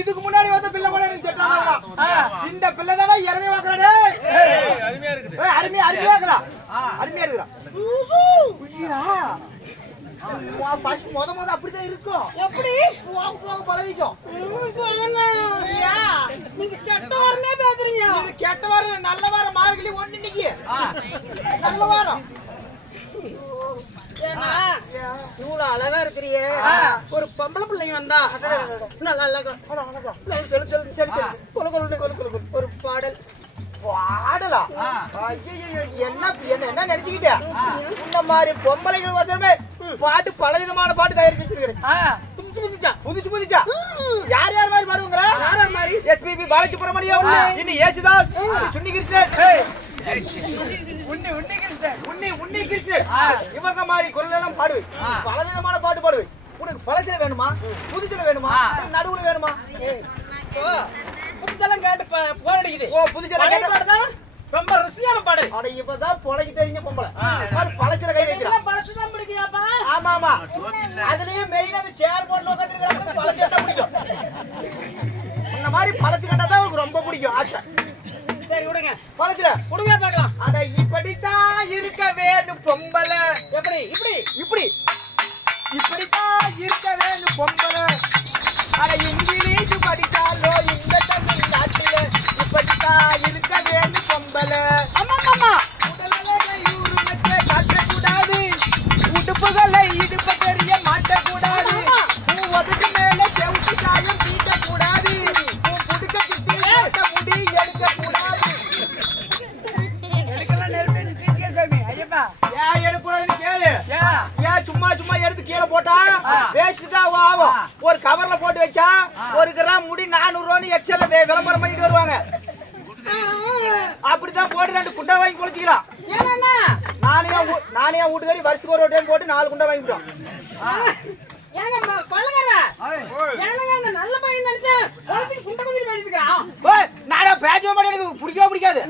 இதுக்கு முன்னாடி வந்த பிள்ளை கூட எனக்கு செட் ஆகலாம். இந்த பிள்ளை தானே இறங்கி வாக்குறானே. அருமையா இருக்குது. அருமையா இருக்குடா. அருமையா இருக்குடா. புரியுதா? பாஸ் மொத அப்படிதான் இருக்கும். எப்படி போக பழவிக்கும். நீங்க கெட்ட வாரமே பேசுறீங்க. நீங்க கெட்ட வாரம் நல்ல வாரம் மார்கழி 1 இன்னைக்கு. நல்ல வாரம். இவ்வளவு அழகா இருக்கிறியே, ஒரு பொம்பளை பிள்ளைங்க வந்தா நல்லா அழகா ஒரு பாடல் பாடலா? என்ன என்ன நினைச்சுக்கிட்ட? இந்த மாதிரி பொம்பளைகள் வசமே பாட்டு பலவிதமான பாட்டு தயாரிச்சு வச்சிருக்கிறேன். புதுசு புதுச்சா யார் யார் மாதிரி பாடுவாங்க? யார் யார் மாதிரி? எஸ்பிபி பாலசுப்ரமணியம், இன்னும் ஏசுதாஸ், சுன்னி கிருஷ்ணன், உன்னி கிருஷ்ணன் இவங்க மாதிரி குரலெல்லாம் பாடுவேன். பலவிதமான பாட்டு பாடுவேன். உனக்கு பழசில வேணுமா, புதுச்சில வேணுமா, நடுவுல வேணுமா? புதுச்செல்லாம் கேட்டு போர் அடிக்குது. ஓ, புதுச்செல்லாம் கேட்டு பாடுதான் ரொம்ப ருசியான பாடு. அட இப்பதான் பொழைக்கு தெரிஞ்ச பொம்பளை பழசில கை வைக்கிறான். பழசுதான் பிடிக்குமாப்பா? ஆமா ஆமா. அதுலயும் மெயின் அந்த சேர் போட்டு உட்காந்துருக்கிறவங்களுக்கு பழசு தான் பிடிக்கும். இந்த மாதிரி பழசு கண்டாதான் அவருக்கு ரொம்ப பிடிக்கும், ஆசை. சரி விடுங்க, பழசுல விடுங்க பார்க்கலாம். அட இப்படித்தான் இருக்க வேணும் பொம்பளை. எப்படி இப்படி இப்படி இப்படித்தான் இருக்க வேணும் பொம்பளை. அட இங்கிலீஷ் படித்தாலோ இந்த தமிழ் நாட்டுல இப்படித்தான் இருக்க வேணும் பொம்பளை. உடல்களை ஊருமத்தை காட்டக்கூடாது, உடுப்புகளை இடுப்ப தெரிய மாட்டக்கூடாது, ஒதுக்கு மேல செவுட்டு சாயம் தீட்டக்கூடாது, புடுக்க கிட்டி முடி எடுக்கக்கூடாது. ஏன் எடுக்கூடாதுன்னு கேளு. ஏன் சும்மா சும்மா எடுத்து கீழே போட்டா வேஸ்ட் தான் ஆகும். ஒரு கவர்ல போட்டு வச்சா 1 கிராம் முடி 400 ரூபான்னு எக்ஸ்எல்ல விளம்பரம் பண்ணிட்டு வருவாங்க. அப்படிதான் போட்டு 2 குண்டா வாங்கி குளிச்சிக்கலாம். நானே வீட்டுக்காரி வருஷத்துக்கு ஒரு டைம் போட்டு 4 குண்டா வாங்கிட்டோம். பிடிக்காது.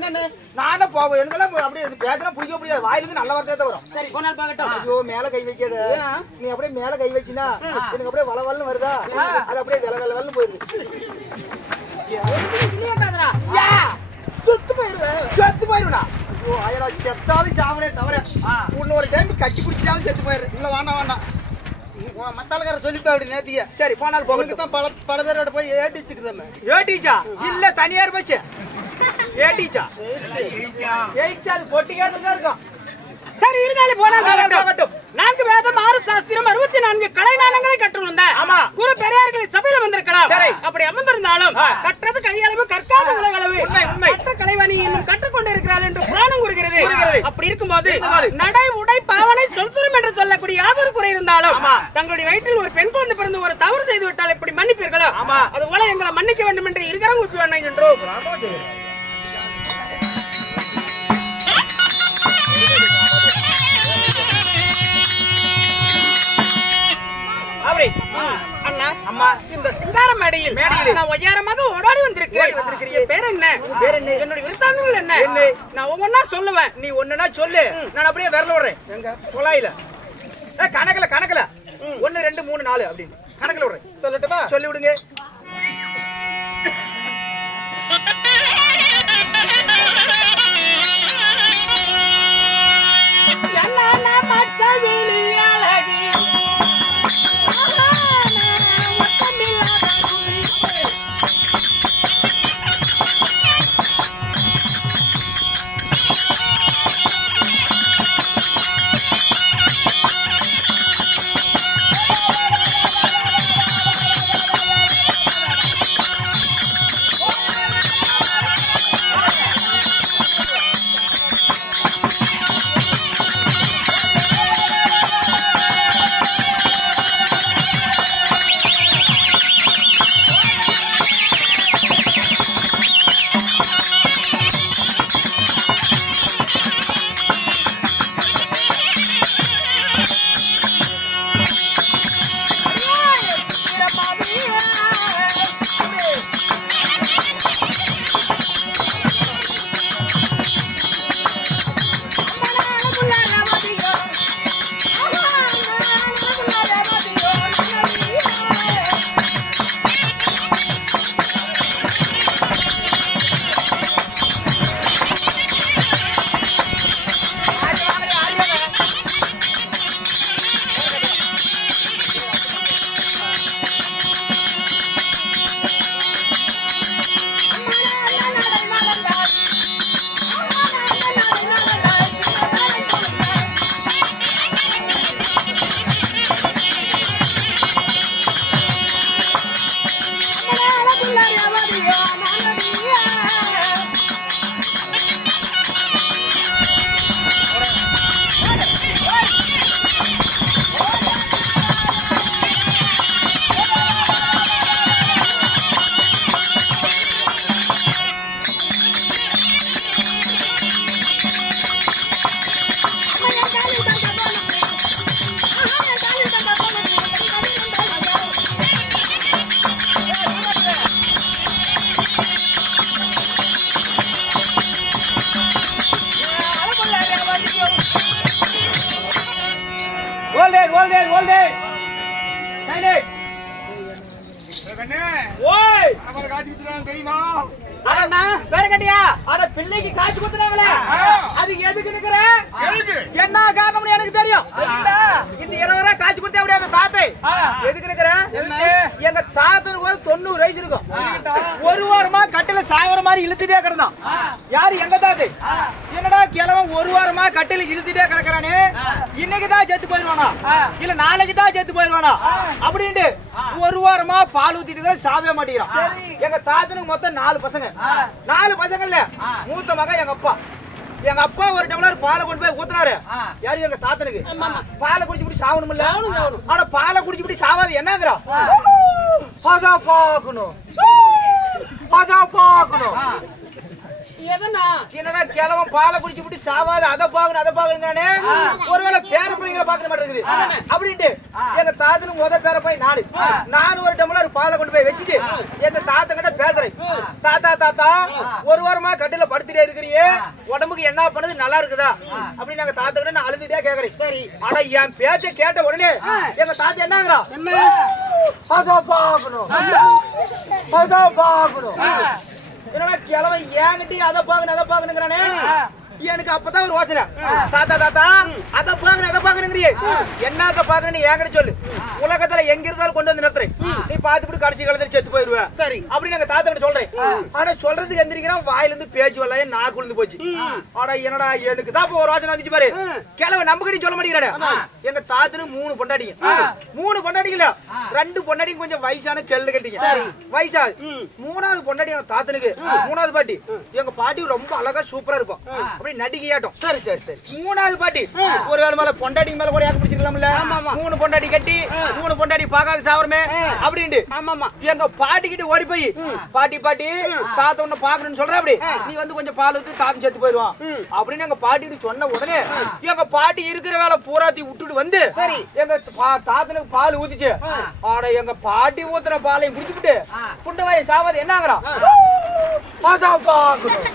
நானும் போவேன். அப்படியே பேசினா பிடிக்க முடியாது. வாயிலிருந்து நல்ல வார்த்தை தான் வரும். சரி போனால் பாக்கட்டும். ஐயோ மேல கை வைக்காத. நீ அப்படியே மேல கை வச்சினா எனக்கு அப்படியே வளவல்னு வருதா, அது அப்படியே வெளவெளன்னு போயிருது. செத்து போயிருவா. ஐயோ அயலா செத்தாலும் சாவனே தவிர இன்னொரு டைம் கட்டி குடிச்சாலும் செத்து போயிரு. இல்ல வேண்டாம் வேண்டாம், மத்தாளக்கார சொல்லிப்பா அப்படி நேத்திய. சரி போனால் போங்களுக்கு தான் பல பேரோட போய் ஏடிச்சுக்குதாமே. ஏடிச்சா இல்ல தனியார் போச்சு. ஏடிச்சா ஏடிச்சா அது பொட்டிக்காரங்க தான் இருக்கும். சரி இருந்தாலும் போனாலும் 4 வேதம் 6 சாஸ்திரம் 64 கலைஞானங்களை கற்றுள்ள குரு பெரியார்களின் சபையில வந்திருக்கலாம். அப்படி அமர்ந்திருந்தாலும் கற்றது கையளவு கற்காத உலகளவு மற்ற கலைவாணி இன்னும் கற்றுக்கொண்டு இருக்கிறாள் என்று புராணம் கூறுகிறது. அப்படி இருக்கும்போது நடை உடை பாவனை சொல்துரம் என்று சொல்லக்கூடிய யாதொரு குறை இருந்தாலும் தங்களுடைய வயிற்றில் ஒரு பெண் குழந்தை பிறந்து ஒரு தவறு செய்து விட்டால் எப்படி மன்னிப்பீர்களோ அதுபோல எங்களை மன்னிக்க வேண்டும் என்று இருக்கிறாங்க ஊப்பி வேண்டாம். அண்ணா அம்மா இந்த சிங்கார மேடையில் நான் ஒய்யாரமாக ஓடாடி வந்திருக்கிறேன். பேர் என்ன? என்னுடைய விருத்தாந்தங்கள் என்ன? நான் ஒவ்வொன்னா சொல்லுவேன். நீ ஒண்ணுனா சொல்லு, நான் அப்படியே விரல விடுறேன். எங்க குழாயில கணக்குல 1 2 3 4 அப்படின்னு கணக்குல விடுறேன். சொல்லட்டுமா? சொல்லி விடுங்க. பிள்ளைக்கு காசு குத்துறாங்களே அது எதுக்கு நிக்கிற? என்ன காரணம்னு எனக்கு தெரியும். இந்த 20 ரூபாய் காசு கொடுத்தா அப்படியே அந்த தாத்தை எதுக்கு நிக்கிற? எங்க தாத்தனுக்கு 90 வயசு இருக்கும். ஒரு வாரமா கட்டில சாவர மாதிரி இழுத்துட்டே கிடந்தான். யாரு? எங்க தாத்தை. என்னடா கிழவன் ஒரு வாரமா கட்டில இழுத்துட்டே கிடக்குறானே, இன்னைக்குதான் செத்து போயிருவானா இல்ல நாளைக்கு தான் செத்து போயிருவானா அப்படின்ட்டு ஒரு வாரமா பால் ஊத்திட்டு சாவே மாட்டேங்கிறான். எங்க தாத்தனுக்கு மொத்தம் 4 பசங்க. 4 பசங்கள்ல மூத்த மகன் எங்க அப்பா. எங்க அப்பா ஒரு டம்ளர் பாலை கொண்டு போய் ஊத்துறாரு. யாரு? எங்க தாத்தனுக்கு. பாலை குடிச்சு சாவணும் இல்ல? ஆனா பாலை குடிச்சு சாவாது என்னங்கிறா? அதான் பாக்கணும், அதான் பாக்கணும். என்னடா கிழவன் பாலை குடிச்சு விட்டு சாவாது அதை பாக்கணும் அதை பாக்கணுங்கிறானே, ஒருவேளை பேர பிள்ளைங்களை பாக்க மாட்டேங்குது அப்படின்ட்டு எங்க தாத்தனுக்கு முத பேர போய் நான் ஒரு டம்ளர் பாலை கொண்டு போய் வச்சுட்டு எங்க தாத்தா கிட்ட பேசுறேன். தாத்தா தாத்தா ஒரு வாரமா கட்டில படுத்துட்டே இருக்கிறியே, உடம்புக்கு என்ன பண்ணது நல்லா இருக்குதா அப்படின்னு எங்க தாத்தா கிட்ட நான் அழுதுட்டே கேக்குறேன். சரி. ஆனா என் பேச்ச கேட்ட உடனே எங்க தாத்தா என்னங்கிறா? அதான் பாக்கணும், அதான் பாக்கணும். என்னடா கிழவன் ஏங்கிட்டி அதை பாக்கணும் அதை பாக்கணுங்கிறானே. எனக்கு அப்பதான் ஒரு யோசனை. தாத்தா தாத்தா அதை பாக்கணும் அதை பாக்கணுங்கிறியே, என்னத்த பாக்கணும்னு என்கிட்ட சொல்லு. உலகத்துல எங்க இருந்தாலும் கொண்டு வந்து நிறுத்துறேன், நீ பாத்துட்டு கடைசி காலத்துல செத்து போயிருவேன். சரி அப்படின்னு எங்க தாத்தா கிட்ட சொல்றேன். ஆனா சொல்றதுக்கு எந்திரிக்கிறான், வாயில இருந்து பேச்சு வரல, நாக்கு விழுந்து போச்சு. ஆனா என்னடா எனக்கு தான் ஒரு யோசனை வந்துச்சு பாரு. கிழவன் நம்ம கிட்ட சொல்ல மாட்டேங்கிறானே. எங்க தாத்தனுக்கு 3 பொண்டாட்டிங்க. 3 பொண்டாட்டிங்கள 2 பொண்டாட்டிங்க கொஞ்சம் வயசான கெள்ளு கட்டிங்க. வயசாது 3வது பொண்டாட்டி எங்க தாத்தனுக்கு. 3வது பாட்டி எங்க பாட்டி ரொம்ப அழகா சூப்பரா இருக்கும், நடிகையாட்டம். சரி சரி சரி. 3வது பாட்டி ஒரு வேளை மேல பொண்டாட்டிக்கு மேல கூட யாருக்கு பிடிச்சிருக்கலாம்ல. 3 பொண்டாட்டி கட்டி 3 பொண்டாட்டி பாக்காத சாவரமே அப்படின்ட்டு எங்க பாட்டி கிட்ட ஓடி போய் பாட்டி பாட்டி தாத்த ஒண்ணு பாக்கணும்னு சொல்ற, அப்படி நீ வந்து கொஞ்சம் பால் ஊத்து தாத்தன் செத்து போயிடுவான் அப்படின்னு எங்க பாட்டி கிட்ட சொன்ன உடனே எங்க பாட்டி இருக்கிற வேலை பூராத்தி விட்டுட்டு வந்து எங்க தாத்தனுக்கு பால் ஊத்திச்சு. ஆட எங்க பாட்டி ஊத்துற பாலையும் குடிச்சுக்கிட்டு புண்டவாயை சாவாது என்னங்கிறான்? அதான் பாக்கணும்,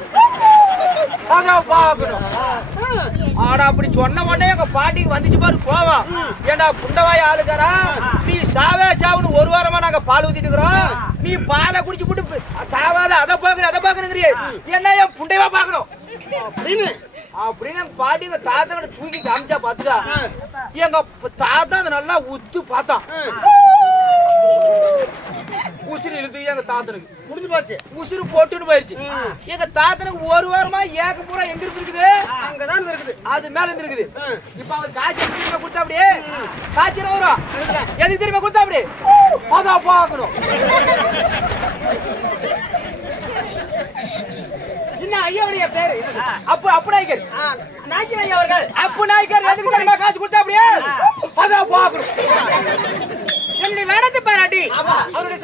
அதான் பாக்கணும். ஆடா அப்படி சொன்ன உடனே எங்க பாட்டிக்கு வந்துச்சு பாரு கோவம். ஏண்டா புண்டவாய் ஆளுக்காரா, நீ சாவே சாவுன்னு ஒரு வாரமா நாங்க பால் ஊத்திட்டு இருக்கிறோம், நீ பாலை குடிச்சு போட்டு சாவாத அதை பாக்குறீங்க, என்ன என் புண்டையவா பாக்கணும் அப்படின்னு பாட்டி எங்க தாத்தா கிட்ட தூக்கி காமிச்சா பாத்துக்கா. எங்க தாத்தா அதை நல்லா உத்து பார்த்தான். உசுறு இழுத்து எங்க தாத்தனுக்கு முடிஞ்சு போச்சு, உசுறு போட்டுன்னு போயிருச்சு. எங்க தாத்தனுக்கு ஒரு வாரமா ஏக பூரா எங்க இருக்குது, அங்கதான் இருக்குது, அது மேல இருக்குது. இப்ப அவர் காய்ச்சல் திரும்ப கொடுத்தா அப்படியே காய்ச்சல் வரும், எதுக்கு திரும்ப கொடுத்தா அப்படி அதான் பாக்கணும். ஐயாவுடைய பேரு அப்பு நாய்க்கர், நாய்க்கர் ஐயா அவர்கள். அப்பு நாய்க்கர் எதுக்கு தெரியுமா காசு கொடுத்தா அப்படியே அதான் பாக்கணும். என்னுடைய வேடத்தை பாராட்டி அவருடைய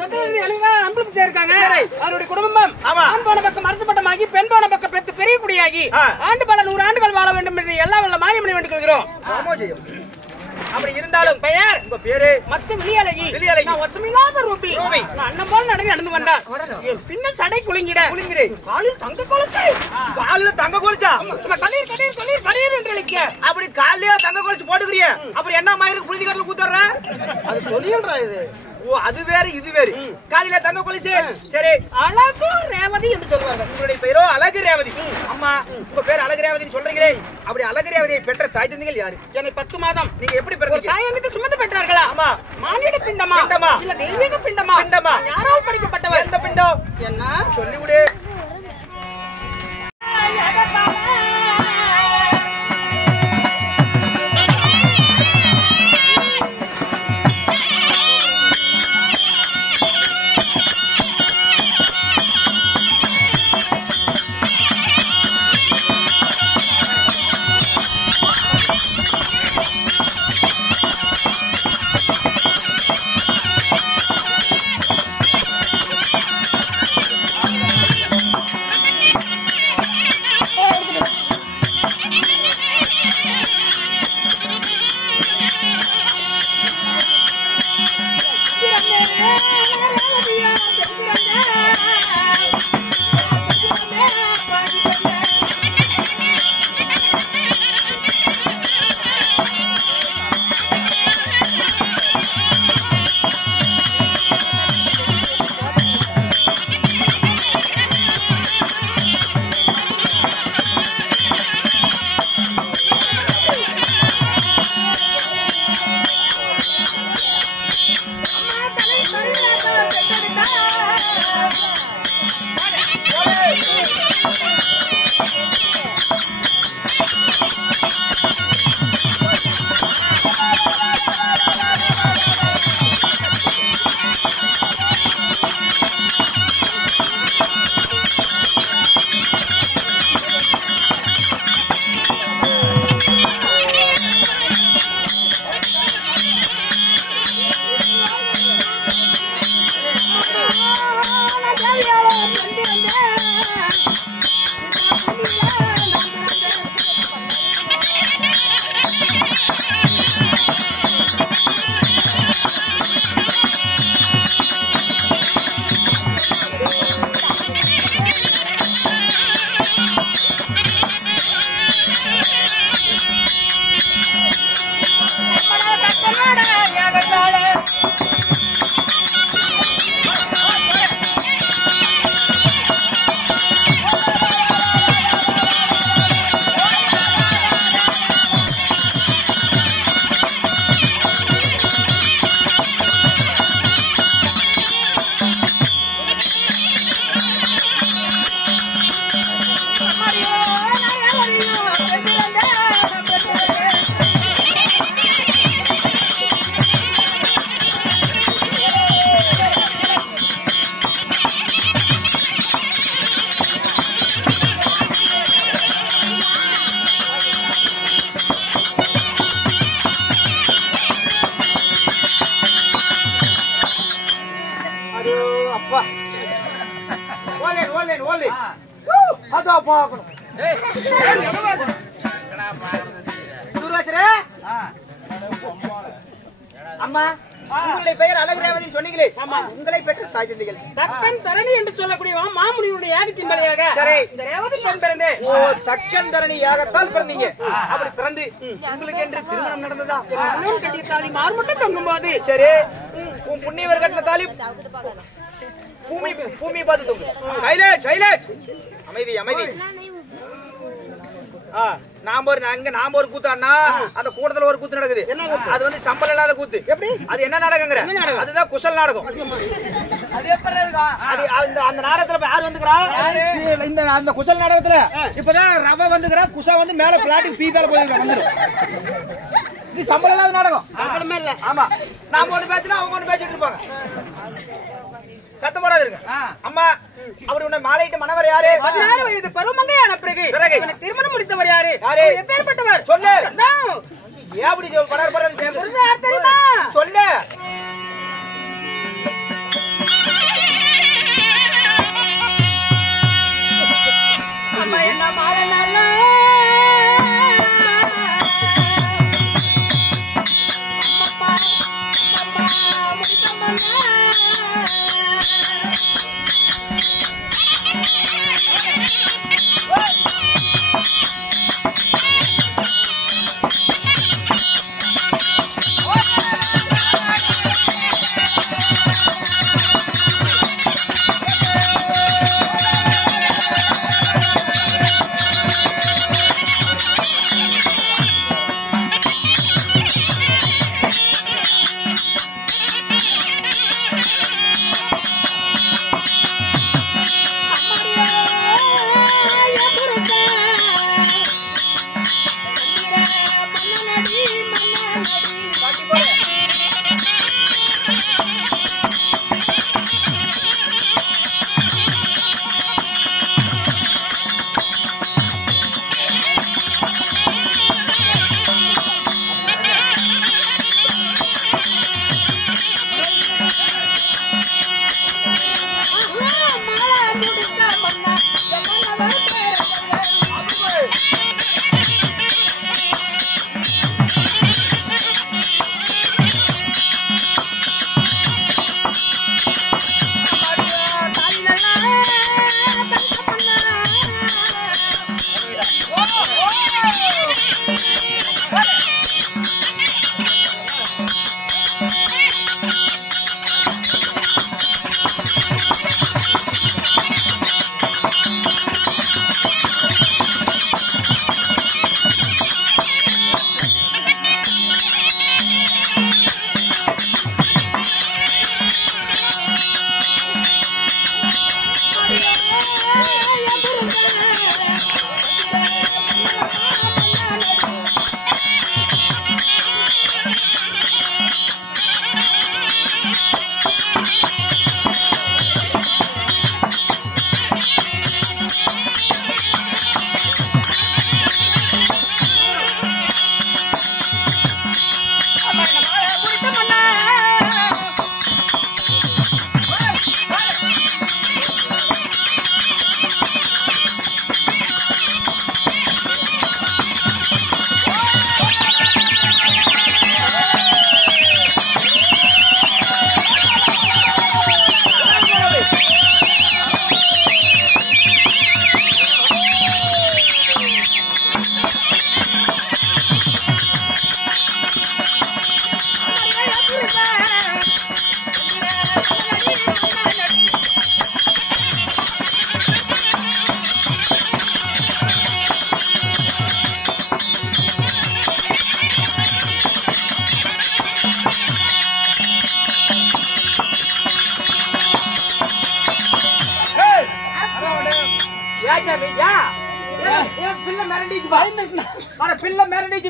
அன்பும் சேர்க்காங்க. அவருடைய குடும்பம் ஆண் போன பக்கம் மறுக்கப்பட்டமாகி பெண் போன பக்கம் பெற்று பெரிய குடியாகி ஆண்டு பல 100 ஆண்டுகள் வாழ வேண்டும் என்று எல்லா வல்ல மாரியம்மனை வேண்டிக் கொள்கிறோம். அப்படி இருந்தாலும் பெயர் உங்க பேரு மத்த வெளியழகி, நான் ஒத்தமில்லாத ரூபி, அண்ணன் போல நடந்து வந்தார். பின்ன சடை குலுங்கிட காலில் தங்க கொலைச்சு, காலில் தங்க கொலைச்சா கண்ணீர் கண்ணீர் கண்ணீர் கண்ணீர் என்று அழைக்க அப்படி காலையில தங்க கொலைச்சு போட்டுக்கிறிய. அப்புறம் என்ன மயிருக்கு புழுதி கட்டில கூத்துற, அது சொல்லிடுறா இது. ஓ அது வேற இது வேறு. காலையில தங்க கொலைச்சு சரி அழகு ரேவதி என்று சொல்வாங்க. உங்களுடைய பேரோ அழகு ரேவதி. அம்மா உங்க பேர் அழகு ரேவதின்னு சொல்றீங்களே, அப்படி அழகு ரேவதியை பெற்ற தாய் தந்தைகள் யாரு? என்னை 10 மாதம். நீங்க எப்படி பிறந்தீங்க? தாய் எங்கிட்ட சுமந்து பெற்றார்களா? ஆமா. மானிட பிண்டமா இல்ல தெய்வீக பிண்டமா? யாரால் படிக்கப்பட்டவர்? எந்த பிண்டம் என்ன சொல்லிவிடு. அம்மா உங்களுடைய பெயர் அழகு ரேவதின்னு சொன்னீங்களே உங்களை பெற்ற தாய் தந்தைகள் தக்கன் தரணி என்று சொல்லக்கூடிய மாமுனியுடைய யாகத்தின் பலியாக இந்த ரேவதி பெண் பிறந்தேன். ஓ தக்கன் தரணி யாகத்தால் பிறந்தீங்க. அப்படி பிறந்து உங்களுக்கு என்று திருமணம் நடந்ததா? கட்டிய தாலி மார்மட்டம் தொங்கும் போது சரி உன் புண்ணியவர் கட்டின தாலி பூமி பார்த்து தொங்கு. சைலட் சைலட் அமைதி அமைதி. நாம ஒரு கூத்தாண்ணா அந்த கூட்டத்துல ஒரு கூத்து நடக்குது. அது வந்து சம்பளம் இல்லாத கூத்து. எப்படி அது என்ன நாடகங்கிற? அதுதான் குசல் நாடகம். அது எப்படி இருக்கும்? அந்த நாடகத்துல யார் வந்துக்கிறா? இந்த அந்த குசல் நாடகத்துல இப்பதான் ரவ வந்துக்கிறா. குசா வந்து மேல பிளாட்டுக்கு பீ மேல போயிருக்கா வந்துடும். இது சம்பளம் இல்லாத நாடகம். சம்பளமே இல்ல. ஆமா நாம ஒண்ணு பேசினா அவங்க ஒண்ணு பேசிட்டு இருப்பாங்க. சத்தம் போடாது இருங்க. அம்மா அவர் உன்னை மாலையிட்ட மணவர் யாரு? 16 வயது பருவமங்கையான பிறகு திருமணம் முடித்தவர் யாரு? எப்பேற்பட்டவர் சொல்லு. ஏன் அப்படி படர் தெரியுமா? சொல்லு. அம்மா என்ன மாலை நல்ல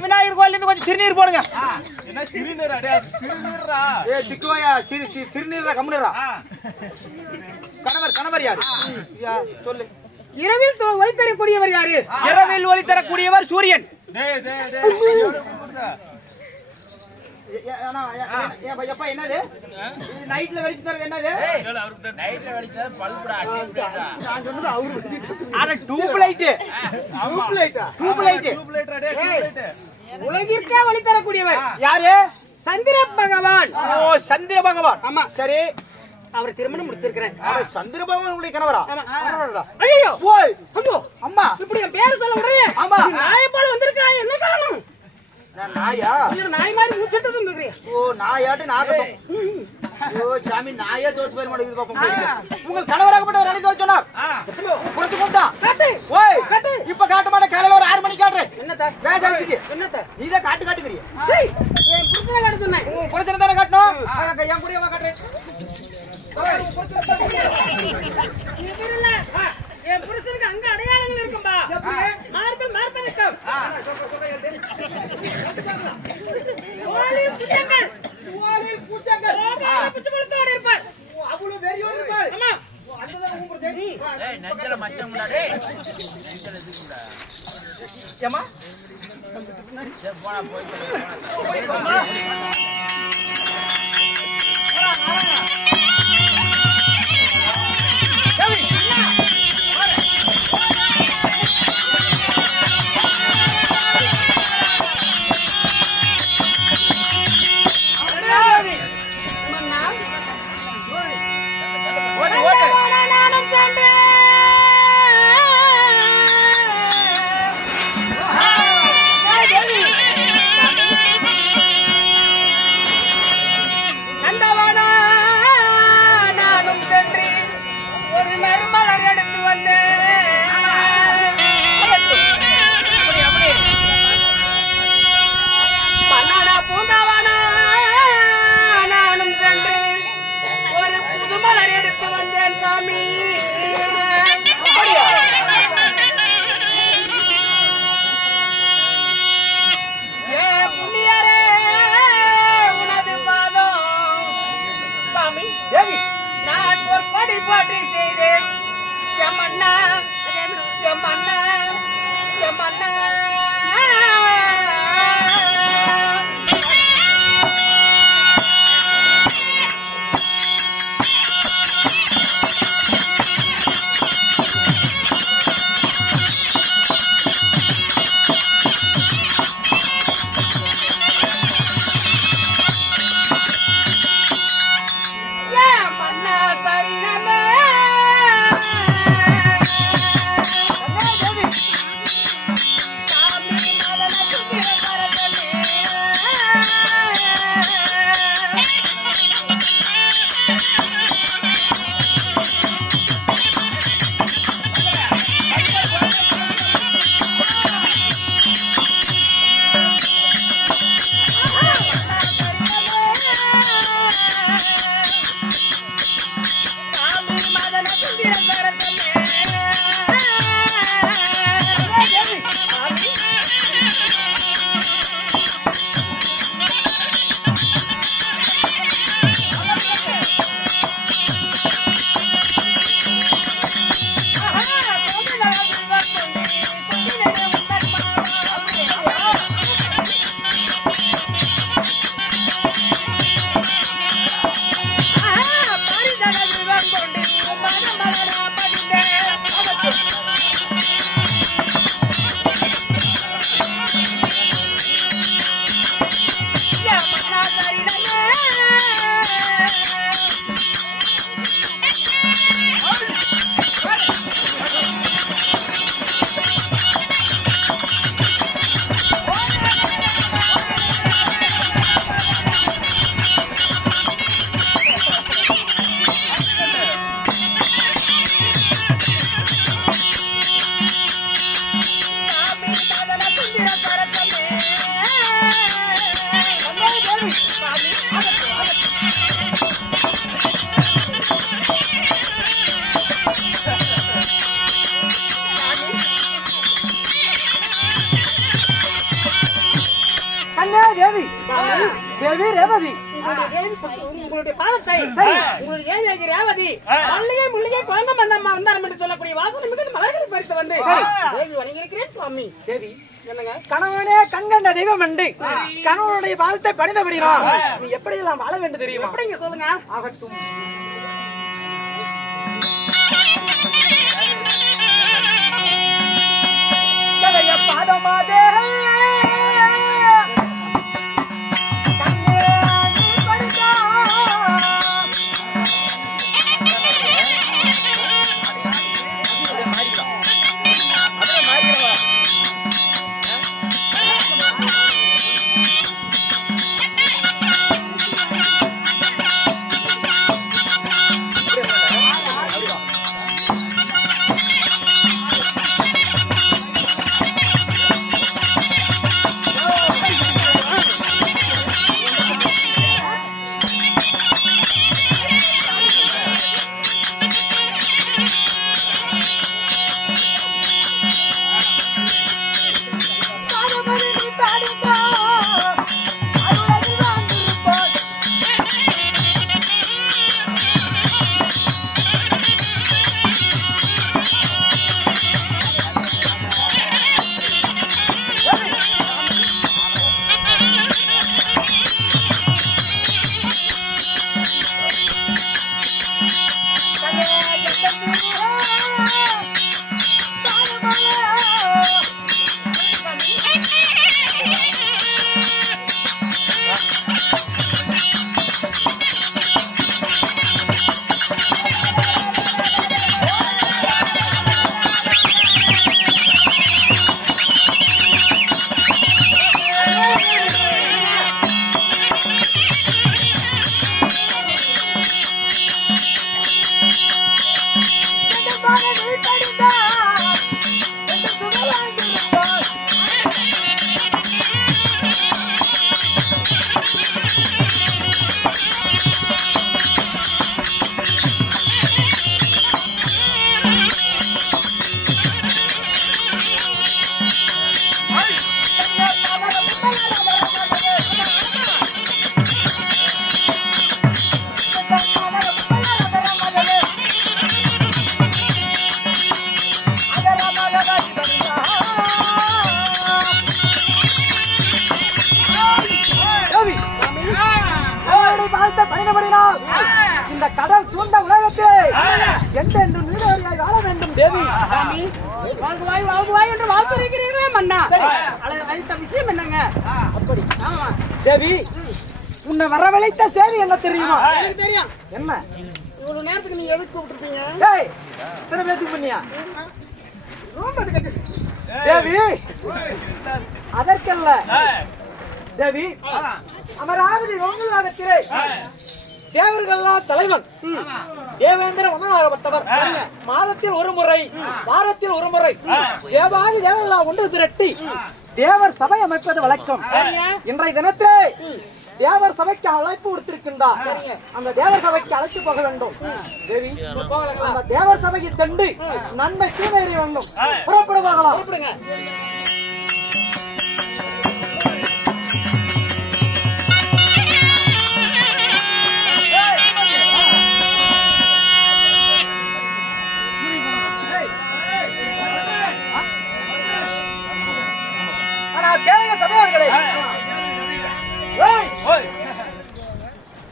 விநாயகர் கோயில் இருந்து கொஞ்சம் சிறுநீர் போடுங்க. கணவர் யாரு சொல்லு. இரவில் ஒளி தரக்கூடியவர் யாரு? இரவில் ஒளி தரக்கூடியவர் சூரியன். என்னது நைட்ல வெளிச்சு தரது என்னது உலகிற்கே வழி தரக்கூடியவர் யாரு? சந்திர பகவான். ஓ சந்திர பகவான். ஆமா சரி. அவர் திருமணம் முடிச்சிருக்கிறேன். சந்திர பகவான் உங்களுடைய கணவரா? ஐயோ ஓய் அம்மா இப்படி என் பேரு சொல்ல உடனே ஆமா நாயை போல வந்திருக்காய். என்ன காரணம்? நாயா? நாய் மாதிரி மூச்சிட்டு வந்துக்கிறீங்க. ஓ நாயாட்டு நாகத்தம். ஓ சாமி நாயா தோத்து போய் மாட்டேங்குது பாப்போம். உங்க கணவராகப்பட்ட ராணி தோத்து சொன்னார். புறத்து கொண்டா காட்டு. ஓய் காட்டு. இப்ப காட்ட மாட்டே. காலையில ஒரு 6 மணிக்கு காட்டுறேன். என்னத்த வேஜாலிட்டி என்னத்த நீதான் காட்டுக்கறிய. சரி என் புருஷனை காட்ட சொன்னேன். உங்க புறத்துல தானே காட்டணும். என் கூடயே வா காட்டுறேன். என் புருஷனுக்கு அங்க அடையாளங்கள் இருக்கும்பா. மார்பல் மார்பலுக்கும் ஓலி புஜங்கள் புச்சு பழத்தோட இருப்பார். அவ்வளவு வெறியோடு இருப்பார். ஆமா அதுதான் உங்களுக்கு தெரியும். நெஞ்சல மச்சம் முன்னாடி ஏமா போனா போய் உங்களுடைய பாதத்தை உங்களுடைய ஏவியாகி ரேவதி மல்லிகை முள்ளிகை குழந்தை மந்தம்மா வந்தாரம் என்று சொல்லக்கூடிய வாசனை மிகுந்த மலர்களை பறித்து வந்து தேவி வணங்கியிருக்கிறேன் சுவாமி. தேவி என்னங்க கணவனே கண்கண்ட தெய்வம் என்று கணவனுடைய பாதத்தை பணிந்தபடினா நீ எப்படி எல்லாம் வாழ வேண்டும் தெரியுமா? எப்படிங்க சொல்லுங்க. ஆகட்டும். பாதமாதே இந்த கடல் சூழ்ந்த உலகத்திலே என்றென்றும் நீரோடியாய் வாழ வேண்டும் தேவி. வாழ்வாய் என்று வாழ்த்துரைக்கிறீர்களே மன்னா. வைத்த விஷயம் என்னங்க? அப்படி தேவி உன்னை வரவழைத்த சேவை என்ன தெரியுமா? எனக்கு தெரியும். என்ன இவ்வளவு நேரத்துக்கு நீங்க எதுக்கு கூப்பிட்டுருக்கீங்க? இத்தனை பேருக்கு பண்ணியா ரொம்ப கட்டு தேவி? அதற்கல்ல தேவி, அமராவதி ரோங்கலாகத்திலே தேவர்கள்லாம் தலைவன் தேவேந்திர ஒன்றாகப்பட்டவர். மாதத்தில் ஒரு முறை வாரத்தில் ஒரு முறை தேவாதி தேவர்களா ஒன்று திரட்டி தேவர் சபை அமைப்பது வழக்கம். இன்றைய தினத்திலே தேவர் சபைக்கு அழைப்பு கொடுத்திருக்கின்றார். அந்த தேவர் சபைக்கு அழைத்து போக வேண்டும் தேவி. அந்த தேவர் சபைக்கு சென்று நன்மை தீமை அறிய வேண்டும். புறப்படுவாங்களா?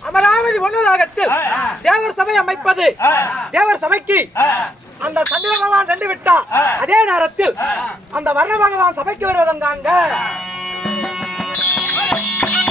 அமராவதி ஒன்றாகத்தில் தேவர் சபை அமைப்பது தேவர் சபைக்கு அந்த சந்திர பகவான் சென்று விட்டார். அதே நேரத்தில் அந்த வர்ண பகவான் சபைக்கு வருவதற்காக